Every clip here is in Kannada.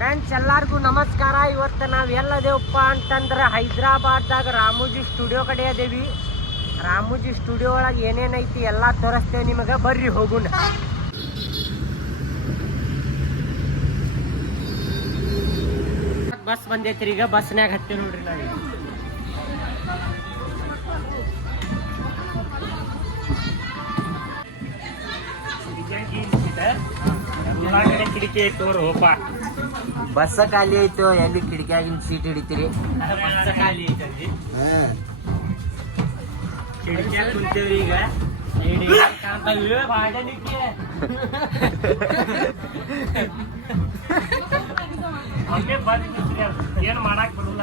ಫ್ರೆಂಡ್ಸ್ ಎಲ್ಲಾರ್ಗು ನಮಸ್ಕಾರ. ಇವತ್ತು ನಾವು ಎಲ್ಲದೇವಪ್ಪ ಅಂತಂದ್ರೆ ಹೈದ್ರಾಬಾದ್ದಾಗ ರಾಮೋಜಿ ಸ್ಟುಡಿಯೋ ಕಡೆ ಅದೇವಿ ರಾಮೂಜಿ ಸ್ಟುಡಿಯೋ ಒಳಗೆ ಏನೇನೈತಿ ಎಲ್ಲ ತೋರಿಸ್ತೇವೆ ನಿಮಗೆ. ಬರ್ರಿ ಹೋಗುಣ. ಬಸ್ ಬಂದೈತ್ರಿ, ಈಗ ಬಸ್ನ್ಯಾಗ ಹತ್ತಿ ನೋಡ್ರಿ ನಾವು ನೋಡ್ರಿ ಹೋಪ. ಬಸ್ಸ ಖಾಲಿ ಆಯ್ತು ಎಲ್ಲಿ ಕಿಟಕಿಯಾಗಿನ ಸೀಟ್ ಹಿಡಿತೀರಿ? ಬಸ್ ಖಾಲಿ ಕಿಟಕಿಯಾಗ ಕುಂತೇವ್ರಿ ಈಗ. ಏನು ಮಾಡಕ್ ಬಿಟ್ಟಲ್ಲ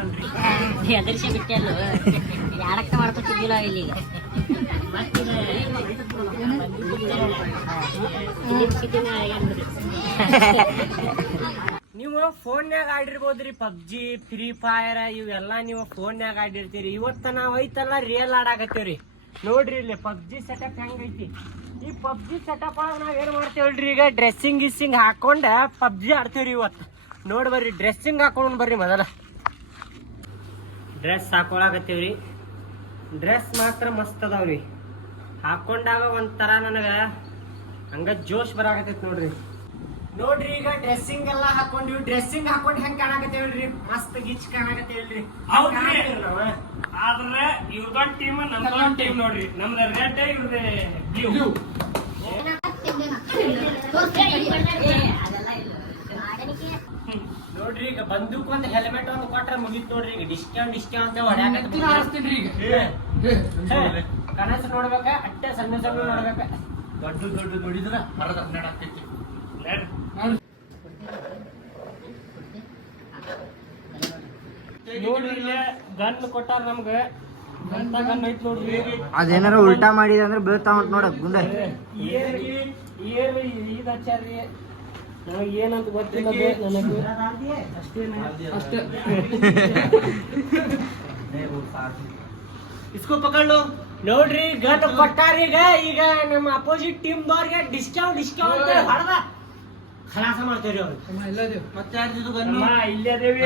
ಮಾಡ್ಕೊತಿದ್ದಿಲ್ಲ ಇಲ್ಲಿ ನೀವು ಫೋನ್ಯಾಗ ಆಡಿರ್ಬೋದ್ರಿ ಪಬ್ಜಿ ಫ್ರೀ ಫೈರ್ ಇವೆಲ್ಲ ನೀವು ಫೋನ್ಯಾಗ ಆಡಿರ್ತೀರಿ. ಇವತ್ತ ನಾವು ಐತಲ್ಲ ರಿಯಲ್ ಆಡಾಕತ್ತೇವ್ರಿ. ನೋಡ್ರಿ ಇಲ್ಲಿ ಪಬ್ಜಿ ಸೆಟಪ್ ಹೆಂಗೈತಿ. ಈ ಪಬ್ಜಿ ಸೆಟಪ್ ಒಳಗ ನಾವ್ ಏನ್ ಮಾಡ್ತೇವಲ್ರಿ ಈಗ ಡ್ರೆಸ್ಸಿಂಗ್ ಗಿಸ್ಸಿಂಗ್ ಹಾಕೊಂಡ ಪಬ್ಜಿ ಆಡ್ತೇವ್ರಿ ಇವತ್ತು. ನೋಡ್ ಬರ್ರಿ ಡ್ರೆಸ್ಸಿಂಗ್ ಹಾಕೊಂಡ್ ಬರ್ರಿ ಮೊದಲ. ಡ್ರೆಸ್ ಹಾಕೊಳಕತ್ತೀವ್ರಿ. ಡ್ರೆಸ್ ಮಾತ್ರ ಮಸ್ತ್ ಅದಾವ್ರಿ. ಹಾಕೊಂಡಾಗ ಒಂಥರ ನನಗ ಹಂಗ ಜೋಶ್ ಬರಾಕತ್ತೈತಿ ನೋಡ್ರಿ. ನೋಡ್ರಿ ಈಗ ಡ್ರೆಸ್ಸಿಂಗ್ ಎಲ್ಲ ಹಾಕೊಂಡಿವಿ. ಡ್ರೆಸ್ಸಿಂಗ್ ಹಾಕೊಂಡ್ ಹೆಂಗ್ ಕಾಣಕತ್ತೇವಲ್ರಿ ಮಸ್ತ್ ಗಿಚ್ ಕಾಣಕತ್ತೇಳ್ರಿ ಹೌದ್ರಿ. ಆದ್ರೆ ಇವ್ರದೊಂದ್ ಟೀಮ್ ನಮ್ದೊಂದ್ ಟೀಮ್ ನೋಡ್ರಿ. ನಮ್ದ ರೆಡ್ ಇವ್ರದೇ ಬ್ಲೂ ನೋಡ್ರಿ ಈಗ ಬಂದೂಕ್ ಒಂದ್ ಹೆಲ್ಮೆಟ್ ಒಂದು ಕೊಟ್ರ ಮುಗಿತ್ ನೋಡ್ರಿ. ಈಗ ಡಿಸ್ಕೌಂಟ್ ಡಿಸ್ಕೌಂಟ್ ಹೊಡ್ಯಾಕ ಕನಸು ನೋಡ್ಬೇಕ ಅಟ್ಟೆ ಸಣ್ಣ ಸಣ್ಣ ನೋಡ್ಬೇಕ. ದೊಡ್ಡ ದೊಡ್ಡ ನೋಡಿದ್ರ ಬರದ ಹನ್ನೆರಡು ಆಗ್ತೈತಿ ನೋಡ್ರಿ ಇಲ್ಲೇ ಗನ್ ಕೊಟ್ಟಾರ ನಮ್ಗ. ಅಂತ ಗನ್ ಐತ್ ನೋಡ್ರಿ. ಅದೇನಾರ ಉಲ್ಟಾ ಮಾಡಿದ ಅಂದ್ರೆ ಬೀಳ್ತಾವ ನೋಡ ಗುಂಡ. ಏನ್ ಏನ್ ಇದ್ ಹಚ್ಚಾರಿ ನನಗ್ ಏನಂತ ಗೊತ್ತಿಲ್ಲ ನನಗೆ. ಅಷ್ಟೇನ ಅಷ್ಟೇ. ಇಸ್ಕೋ ಪಕಡ್ಲು. ನೋಡ್ರಿ ಗನ್ ಕೊಟ್ಟಾರ ಈಗ ಈಗ ನಮ್ಮ ಅಪೋಸಿಟ್ ಟೀಮ್ ದವ್ರಿಗೆ ಡಿಸ್ಕೌಂಟ್ ಡಿಸ್ಕೌಂಟ್ ಹೊಡೆದ. ಖಲಾಸ ಮಾಡ್ತೇವ್ರಿ ಅವ್ರು ಮತ್ತೆ ಅಮ್ಮ, ಇಲ್ಲೇ ಅದೇವಿ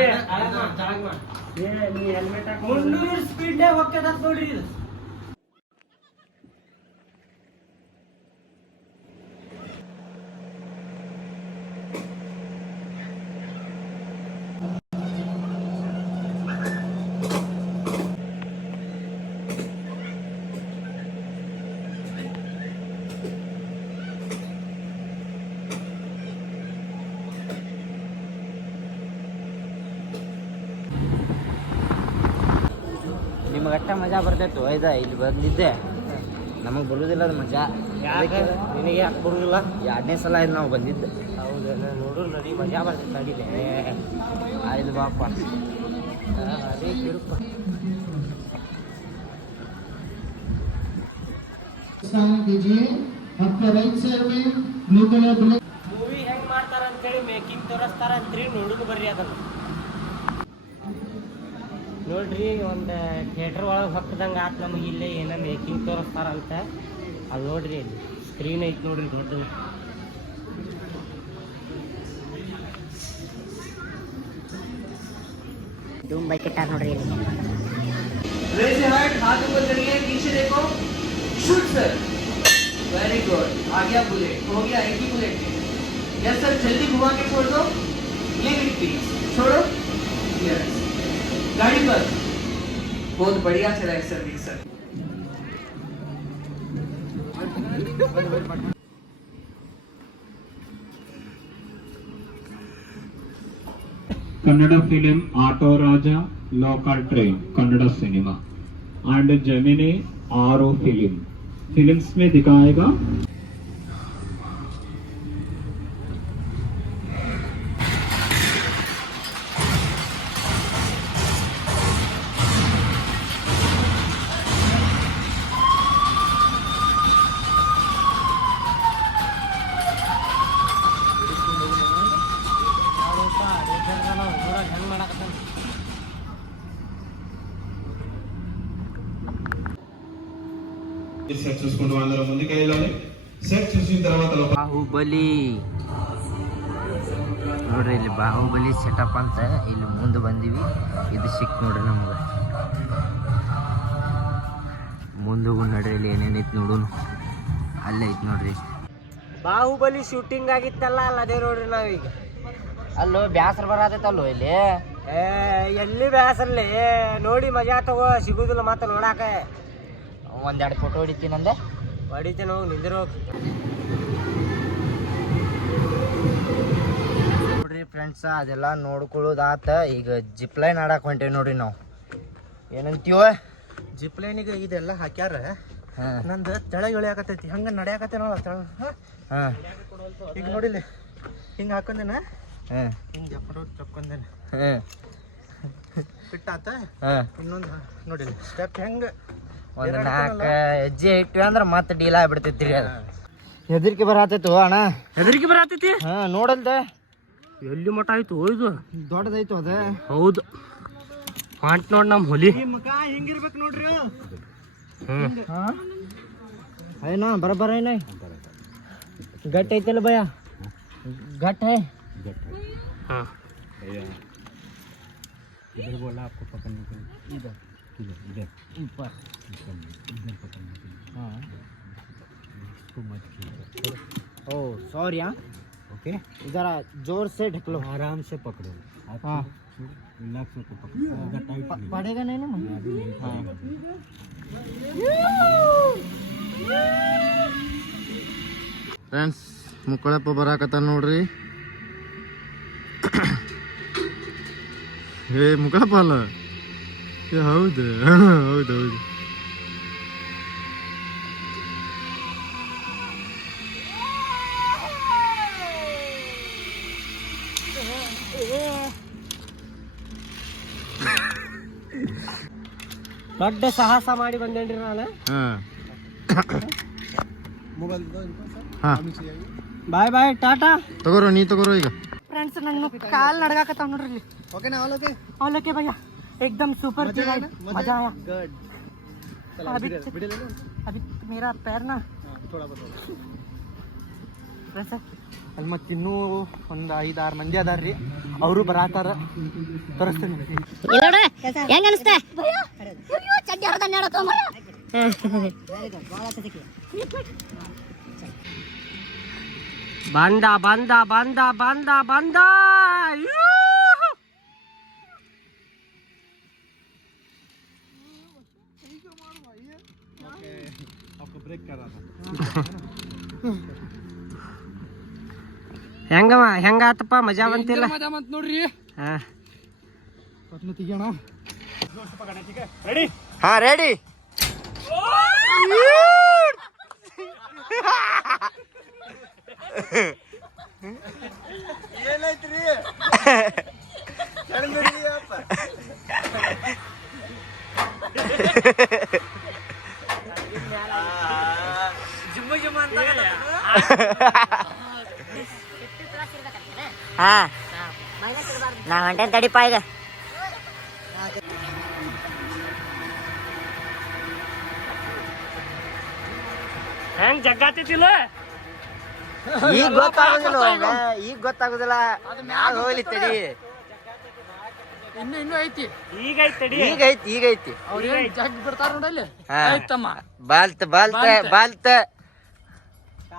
ಮುನ್ನೂರು ಸ್ಪೀಡ್ ಹೋಗ್ತದ ನೋಡ್ರಿ ಇದು ನಿಮಗಟ್ಟ ಮಜಾ ಬರ್ತೈತು ಇದ ಇಲ್ಲಿ ಬಂದಿದ್ದೆ ನಮಗ್ ಬರುದಿಲ್ಲ ಅದು ಮಜಾ ಯಾಕೆ ನಿನಗೆ ಯಾಕೆ ಬರುದಿಲ್ಲ ಎರಡನೇ ಸಲ ಇದು ನಾವು ಬಂದಿದ್ದೆ ಹೌದಾ ನೋಡು ನಡಿ ಮಜಾ ಬರ್ತೈತೆ ನಡಿಲೆ ಆಯ್ತು ಬಾಪ ಅದೇ ಕಿರುಪ स्थान दीजिए आपके राइट साइड में ब्लू कलर ब्लैक ಮೂವಿ ಹೆಂಗ್ ಮಾಡ್ತಾರ ಅಂತೇಳಿ ಮೇಕಿಂಗ್ ತೋರಿಸ್ತಾರ ಅಂತ್ರಿ ನೋಡುದು ಬರ್ರಿ ಅದನ್ನ ನೋಡ್ರಿ ಒಂದು ಥಿಯೇಟರ್ ಒಳಗೆ ಹೊಕ್ಕದಂಗ ಆತ್ ನಮಗೆ ಇಲ್ಲೇ ಏನೋ ಮೇಕಿಂಗ್ ತೋರಿಸ್ತಾರ ಅಂತ ಅಲ್ಲಿ ನೋಡ್ರಿ ಅಲ್ಲಿ ಸ್ಕ್ರೀನ್ ಐತಿ ನೋಡ್ರಿ ದೊಡ್ಡದು ಧೂಮ್ ಬೈಕ್ ಇಟ್ಟಾರ ನೋಡ್ರಿ ಇಲ್ಲಿ रेस हार्ट हाथ ऊपर करिए पीछे देखो शूट सर वेरी गुड आ गया बुलेट हो गया एक ही बुलेट यस सर जल्दी घुमा के छोड़ दो ये प्लीज छोड़ो यस गाड़ी पर। बहुत बढ़िया चला है service sir Kunda film Auto Raja local train Kunda cinema and जमिनी आरो फ़िल्म फिल्म्स में दिखाएगा సెట్ చూసుకుంటూ అందరం ముందుకు వెళ్ళాలి సెట్ చూసిన తర్వాత లోపల ಬಾಹುಬಲಿ ನೋಡ್ರಿ ಇಲ್ಲಿ ಬಾಹುಬಲಿ ಸೆಟಪ್ ಅಂತ ಇಲ್ಲಿ ಮುಂದೆ ಬಂದೀವಿ ಇದು ಸಿಕ್ ನೋಡ್ರಿ ನಮಗೆ ಮುಂದಗೂ ನಡ್ರಿ ಇಲ್ಲಿ ಏನೇನೈತಿ ನೋಡೋನು ಅಲ್ಲೇ ಐತಿ ನೋಡ್ರಿ ಬಾಹುಬಲಿ ಶೂಟಿಂಗ್ ಆಗಿತ್ತಲ್ಲ ಅಲ್ಲ ಅದೇ ನೋಡ್ರಿ ನಾವೀಗ ಅಲ್ಲೋ ಬ್ಯಾಸರ ಬರತೈತಲ್ಲೋ ಇಲ್ಲಿ ಏ ಎಲ್ಲಿ ಬೇಸರ್ಲಿ ನೋಡಿ ಮಜಾ ತಗೋ ಸಿಗುದಿಲ್ಲ ಮತ್ತೆ ನೋಡಾಕ ಒಂದೆರಡು ಫೋಟೋ ಹೊಡಿತೀನಂದೆ ಹೊಡಿತೀನಿ ಹೋಗಿ ನಿಂದಿರ ನೋಡ್ರಿ ಫ್ರೆಂಡ್ಸ ಅದೆಲ್ಲ ನೋಡ್ಕೊಳ್ಳೋದಾತ. ಈಗ ಜಿಪ್ ಲೈನ್ ಆಡಕ್ ಹೊಂಟೇವಿ ನೋಡ್ರಿ ನಾವು. ಏನಂತೀವ? ಜಿಪ್ ಲೈನಿಗೆ ಇದೆಲ್ಲ ಹಾಕ್ಯಾರ. ನಂದು ತೆಳಗ್ ಇಳಿಯಾಕತೈತಿ ಹಂಗ ನಡ್ಯಾಕತ್ತೇನಲ್ಲ ತೆಳ ಹಾಂ. ಈಗ ನೋಡಿಲ್ಲ ಹಿಂಗ ಹಾಕೊಂಡೇನ ಹಾಂ. ಹಿಂಗ ಎಪ್ಪಡು ಚಪ್ಕೊಂಡೇನ ಹಾಂ. ಫಿಟ್ ಆತ? ಹಾಂ. ಇನ್ನೊಂದು ನೋಡಿಲ್ಲ. ಸ್ಟೆಪ್ ಹೆಂಗ? ಒಂದು ನಾಲ್ಕು ಹೆಜ್ಜೆ ಇಟ್ವಿ ಅಂದ್ರೆ ಮತ್ತೆ ಡೀಲ್ ಆಗ್ಬಿಡ್ತೈತಿ ಅದು. ಹೆದರಿಕೆ ಬರತೈತು ಅಣ್ಣ. ಹೆದರಿಕೆ ಬರತೈತಿ ಹಾ ನೋಡಲ್ದ? ಎಲ್ಲಿ ಮಠ ಆಯ್ತು? ಹೋಯ್ದು ದೊಡ್ಡದಾಯ್ತು ಅದ. ಹೌದು. ಹೊಂಟ್ ನೋಡ್ ನಮ್ ಹೊಲಿ. ಹಿಂಗಿರ್ಬೇಕು ನೋಡ್ರಿ ಹ್ಮ್. ಐನಾ ಬರಬರ ಐನ ಗಟ್ಟ ಐತಲ್ಲ ಭಯ? ಗಟ್ಟ ಹೈ. ಹಾ. ओ सॉरी हाँ ओके जरा जोर से ढक लो आराम से पकड़ो हाँ प- पड़ेगा नहीं ना हाँ ಫ್ರೆಂಡ್ಸ್ ಮುಕ್ಕಳಪ್ಪ ಬರಾಕತ್ತ ನೋಡ್ರಿ ಏ ಮುಕ್ಕಳಪ್ಪ ಅಲ್ಲ ಏ ಹೌದು ಹೌದು ಹೌದು ದೊಡ್ಡ ಸಾಹಸ ಮಾಡಿ ಬಂದೇನ್ರಿ ನಾನು ಹಾಂ ಹಾಂ ಬಾಯ್ ಬಾಯ್ ಟಾಟಾ ತಗೋರೋ ನೀ ತಗೋರೋ ಈಗ ಫ್ರೆಂಡ್ಸ್ ನನ್ನ ಕಾಲ್ ನಡ್ಗಾಕತ್ತಾವ ನೋಡ್ರಿ ಇಲ್ಲಿ ಓಕೆನಾ ಅವಲೋಕೆ ಅವಲಕ್ಕೆ ಭಯ್ಯ एकदम सुपर थी राइड मजा आया अभी अभी मेरा पैर ना वैसे ಅಲ್ಲಿ ಮತ್ತೆ ಇನ್ನೂ ಒಂದು ಐದಾರು ಮಂದಿ ಅದಾರ್ರಿ ಅವರು ಬರಾತಾರ ತೋರಿಸ್ತೀನಿ ಹೆಂಗ ಅನಿಸ್ತೆ ಚಡ್ಡಿ ಹರದ ನೋಡತ್ತೋ ಬಂದ ಬಂದ ಬಂದ ಬಂದ ಬಂದ ಹೆಂಗವ ಹೆಂಗಾತಪ್ಪ? ಮಜಾ ಬಂತಿಲ್ಲ? ನೋಡ್ರಿ? ಹಾ. ಹಾ ರೆಡಿ ಹಾ. ನಾ ಹೊಂಟೇನ್ ತಡಿಪ ಈಗ. ಹೆಂಗ್ ಜಗ್ಗಾತಿತ್ತಿಲ್ಲ ಈಗ ಗೊತ್ತಾಗುದಿಲ್ಲ. ಈಗ ಗೊತ್ತಾಗುದಿಲ್ಲ. ಮ್ಯಾಗ ಹೋಗ್ಲಿ ತಡಿ. ಇನ್ನು ಇನ್ನು ಐತಿ. ಈಗ ಐತಡಿ ಈಗ ಐತಿ ಈಗ ಐತಿ. ಜಗ್ ಬಿಡ್ತಾರ ನೋಡಲ್ಲಿ. ಆಯ್ತಮ್ಮ. ಬಾಲ್ತ ಬಾಲ್ತ್. ಬಾಲ್ತ್.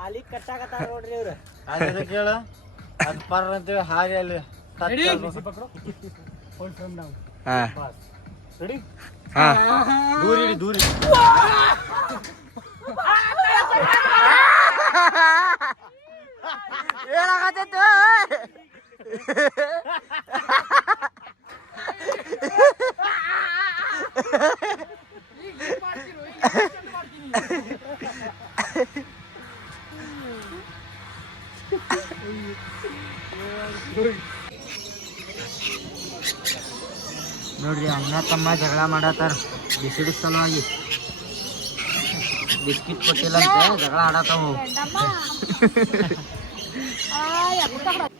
ಖಾಲಿ ಕಟ್ಟಾಕತ್ತಾರ ನೋಡ್ರಿ ಇವ್ರು. ಅದ್ರ ಕೇಳ ಅದು ಪರ್ ಅಂತೀವಿ ಹಾಗೆ ಅಲ್ಲಿ ಹಾ. ಹಾ. ದೂರ ಇಡಿ ದೂರ ಇಡಿ ನೋಡ್ರಿ ಅಣ್ಣ ತಮ್ಮ ಜಗಳ ಮಾಡತ್ತಾರ. ಬಿಸಿಡಿ ಸಲುವಾಗಿ. ಬಿಸ್ಕಿಟ್ ಕೊಟ್ಟಿಲ್ಲ ಅಂತ ಜಗಳ ಆಡತ್ತಾವು